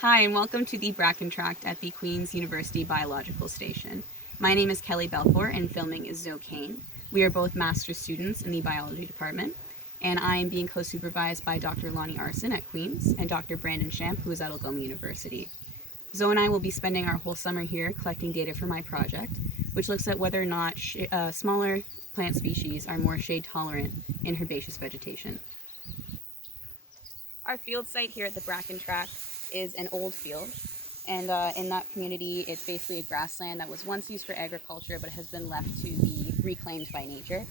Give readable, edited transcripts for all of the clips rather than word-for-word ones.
Hi, and welcome to the Bracken Tract at the Queen's University Biological Station. My name is Kelly Belfour, and filming is Zoe Kane. We are both master's students in the biology department, and I am being co-supervised by Dr. Lonnie Aarssen at Queen's and Dr. Brandon Champ, who is at Algoma University. Zoe and I will be spending our whole summer here collecting data for my project, which looks at whether or not smaller plant species are more shade tolerant in herbaceous vegetation. Our field site here at the Bracken Tract is an old field, and in that community it's basically a grassland that was once used for agriculture but has been left to be reclaimed by nature.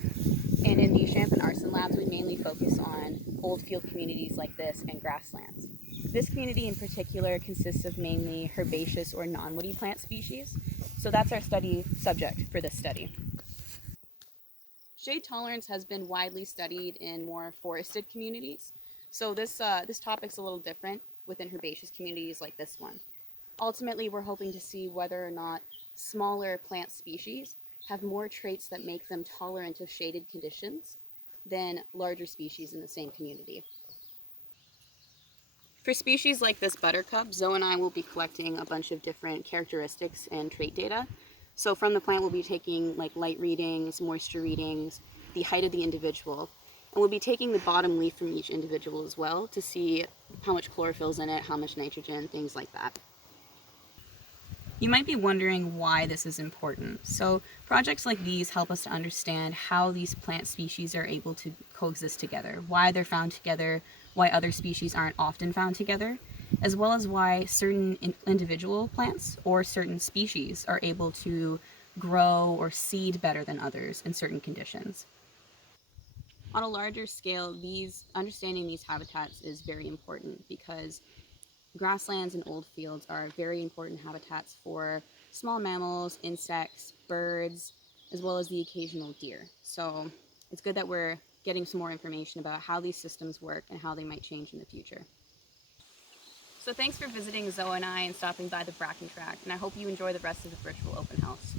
And in the Champ and Aarssen labs we mainly focus on old field communities like this and grasslands. This community in particular consists of mainly herbaceous or non-woody plant species, so that's our study subject for this study. Shade tolerance has been widely studied in more forested communities, so this topic's a little different within herbaceous communities like this one. Ultimately, we're hoping to see whether or not smaller plant species have more traits that make them tolerant of shaded conditions than larger species in the same community. For species like this buttercup, Zoe and I will be collecting a bunch of different characteristics and trait data. So from the plant, we'll be taking like light readings, moisture readings, the height of the individual, and we'll be taking the bottom leaf from each individual as well to see how much chlorophyll's in it, how much nitrogen, things like that. You might be wondering why this is important. So projects like these help us to understand how these plant species are able to coexist together, why they're found together, why other species aren't often found together, as well as why certain individual plants or certain species are able to grow or seed better than others in certain conditions. On a larger scale, understanding these habitats is very important because grasslands and old fields are very important habitats for small mammals, insects, birds, as well as the occasional deer. So it's good that we're getting some more information about how these systems work and how they might change in the future. So thanks for visiting Zoe and I and stopping by the Bracken Tract, and I hope you enjoy the rest of the virtual open house.